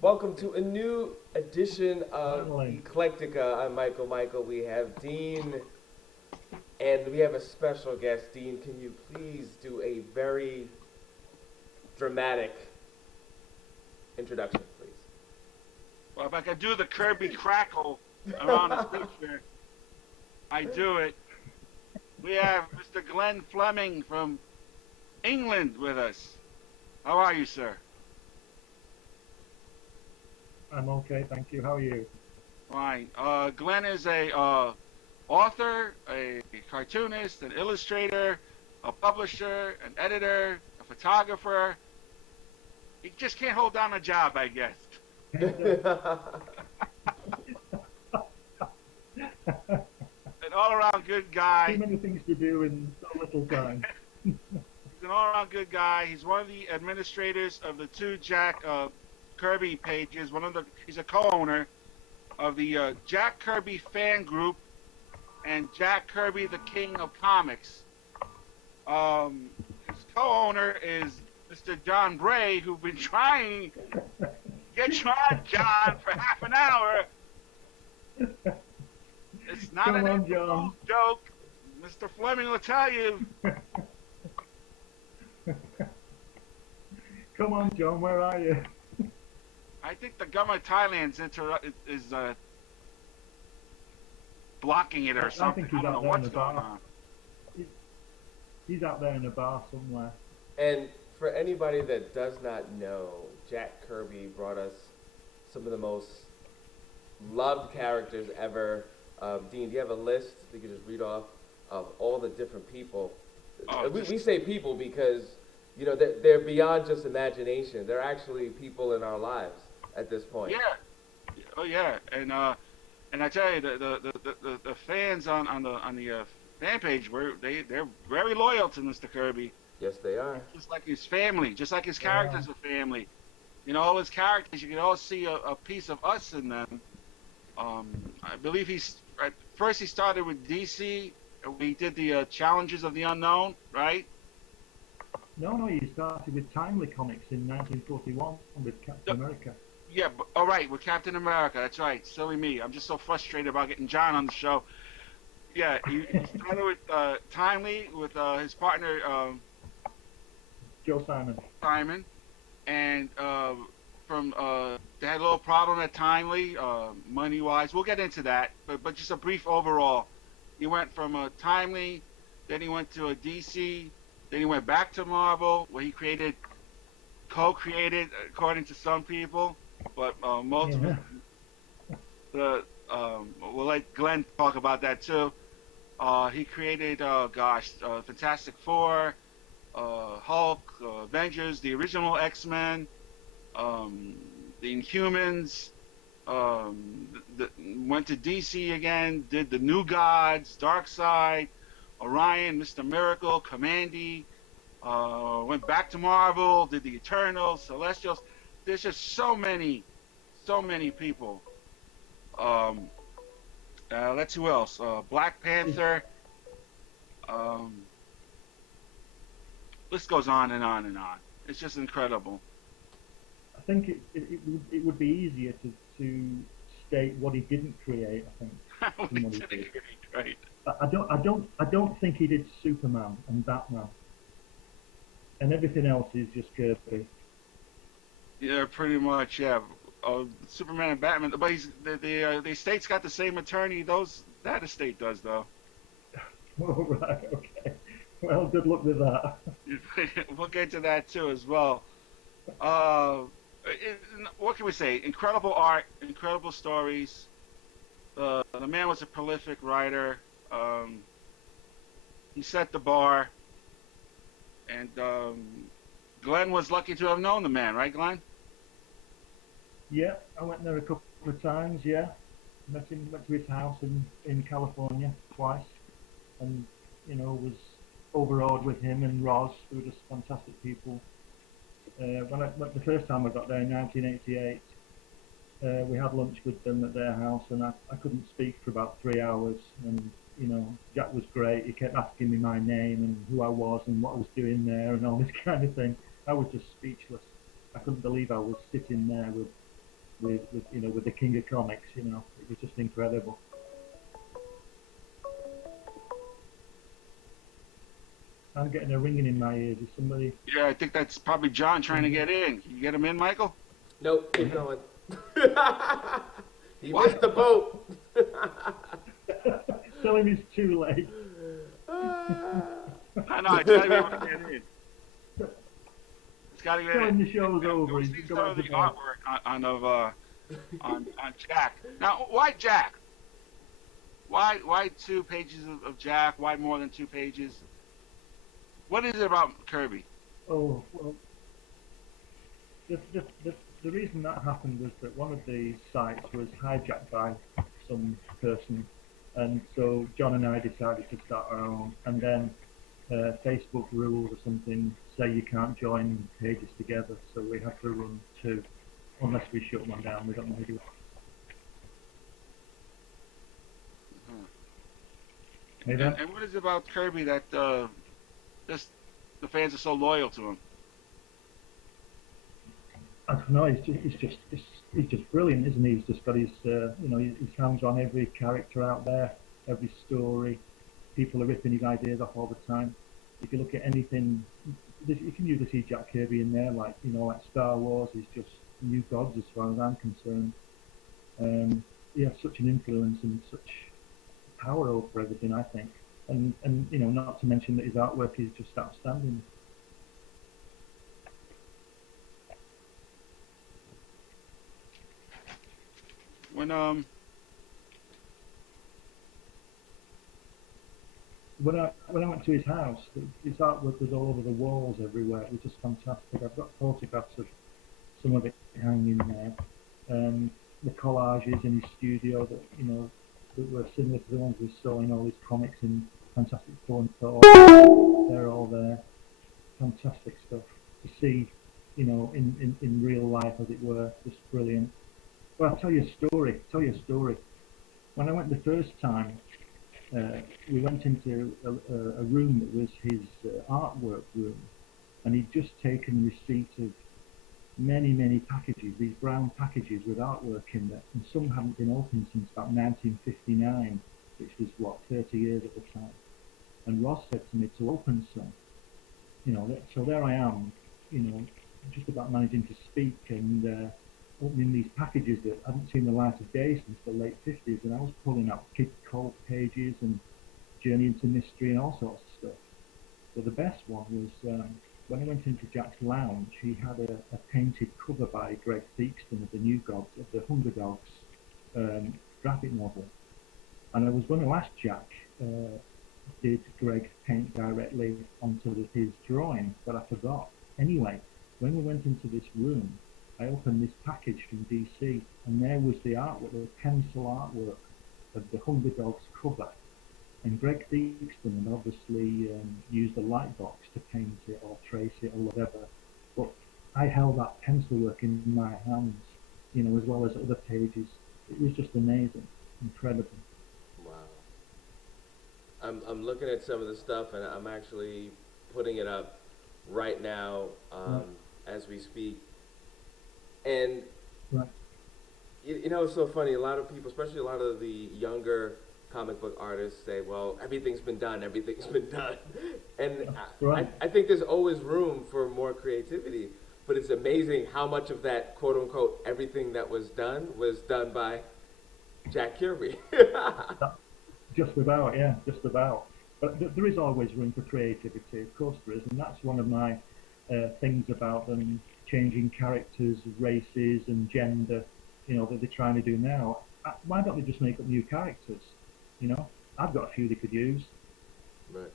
Welcome to a new edition of Finally, Eclecticka. I'm Michael. Michael, we have Dean, and we have a special guest. Dean, can you please do a very dramatic introduction, Well, if I could do the Kirby crackle around his picture, I do it. We have Mr. Glen Fleming from England with us. How are you, sir? I'm okay, thank you. How are you? Fine. Glenn is a author, a cartoonist, an illustrator, a publisher, an editor, a photographer. He just can't hold down a job, I guess. please? An all-around good guy. Too many things to do in so little time. He's an all-around good guy. He's one of the administrators of the two Jack Kirby pages. He's a co-owner of the Jack Kirby fan group and Jack Kirby, the King of Comics. His co-owner is Mr. John Bray, who's been trying to get you on, John, for half an hour. It's not Come an on, April John. Fool's joke. Mr. Fleming will tell you. Come on, John, where are you? I think the government of Thailand's is blocking it or I something. think he's I don't out know there in what's the going bar. on. He's out there in a bar somewhere. And for anybody that does not know, Jack Kirby brought us some of the most loved characters ever. Dean, do you have a list we could just read off of all the different people? Oh, We say people because they're beyond just imagination. They're actually people in our lives at this point. yeah, oh yeah, and I tell you, the fans on the fan page they're very loyal to Mr. Kirby, Yes, they are. just like his family, just like his Yeah. characters are family. You know, all his characters, you can all see a piece of us in them. I believe at first he started with DC. We did the Challenges of the Unknown, right? No, he started with Timely Comics in 1941 with Captain America. Yeah, all right, with Captain America. That's right. Silly me. I'm just so frustrated about getting John on the show. Yeah, he started with Timely with his partner Joe Simon. Simon, and from they had a little problem at Timely, money wise. We'll get into that, but just a brief overall. He went from Timely, then he went to a DC, then he went back to Marvel, where he co-created, according to some people, but most of Yeah. the we'll let Glenn talk about that too. He created, Fantastic Four, Hulk, Avengers, the original X-Men, the Inhumans. Went to DC again, did the New Gods, Darkseid, Orion, Mr. Miracle, Commandy. Went back to Marvel, did the Eternals, Celestials. There's just so many people. Um, let's who else? Black Panther. Um, list goes on and on and on. It's just incredible. I think it would be easier to state what he didn't create, I think, We than what he did did. agree, right? I don't think he did Superman and Batman, and everything else is just Kirby. Yeah, pretty much. Yeah, Superman and Batman. But the estate's got the same attorney. That estate does though. Oh, right, okay. Well, good luck with that. We'll get to that too as well. Uh, what can we say? Incredible art, incredible stories. The man was a prolific writer. Um, he set the bar, and Glenn was lucky to have known the man, right, Glenn? Yeah, I went there a couple of times. Yeah, went to his house in California twice, and was overawed with him and Roz, who were just fantastic people. The first time I got there in 1988, we had lunch with them at their house, and I couldn't speak for about 3 hours. And Jack was great. He kept asking me my name and who I was and what I was doing there and all this kind of thing. I was just speechless. I couldn't believe I was sitting there with with the King of Comics. It was just incredible. I'm getting a ringing in my ears. Is somebody? Yeah, I think that's probably John trying to get in. Can you get him in, Michael? Nope, keep going. He What? missed the boat. Tell him it's too late. I know, it's got to be able to get in. It's got to get Tell him in. the show's over. We've He's seen go some back of the to bed. artwork on Jack. Now, why Jack? Why 2 pages of Jack? Why more than 2 pages? What is it about Kirby? Oh well, the reason that happened was that one of the sites was hijacked by some person, and so John and I decided to start our own. And then Facebook rules or something say you can't join pages together, so we have to run 2, unless we shut one down. We don't know how to do it. Hey there. And what is it about Kirby that just the fans are so loyal to him? I don't know. He's just brilliant, isn't he? He's just got his his hands on every character out there, every story. People are ripping his ideas off all the time. If you look at anything, you can usually see Jack Kirby in there, like Star Wars is just new gods as far as I'm concerned. He has such an influence and such power over everything, I think. And not to mention that his artwork is just outstanding. When When I went to his house, his artwork was all over the walls everywhere. It was just fantastic. I've got photographs of some of it hanging there. The collages in his studio that were similar to the ones we saw in all his comics in Fantastic Four and Thor. They're all there. Fantastic stuff to see, in real life, as it were. Just brilliant. Well, I'll tell you a story. When I went the first time, we went into a room that was his artwork room, and he'd just taken receipt of many packages, these brown packages with artwork in them, and some hadn't been opened since about 1959, which was 30 years at the time. And Ross said to me to open some, so there I am, just about managing to speak and opening these packages that hadn't seen the light of day since the late 50s, and I was pulling out Kid Colt pages and Journey into Mystery and all sorts of stuff. But the best one was when I went into Jack's lounge, he had a painted cover by Greg Theakston of the New Gods, of the Hunger Dogs graphic novel. And I was going to ask Jack, did Greg paint directly onto his drawing, but I forgot. Anyway, when we went into this room, I opened this package from DC, and there was the artwork, the pencil artwork of the Hunger Dogs cover. And Greg Theakston had obviously used a light box to paint it or trace it or whatever. But I held that pencil work in my hands, as well as other pages. It was just amazing, incredible. Wow. I'm looking at some of the stuff, and I'm actually putting it up right now as we speak. And right. It's so funny. A lot of people, especially a lot of the younger comic book artists, say, "Well, everything's been done. Everything's been done." And right. I think there's always room for more creativity. But it's amazing how much of that "quote unquote" everything that was done by Jack Kirby. Just about, yeah, just about. But there is always room for creativity, of course there is, and that's one of my things about them changing characters, races, and gender, that they're trying to do now. Why don't they just make up new characters? I've got a few they could use. Right.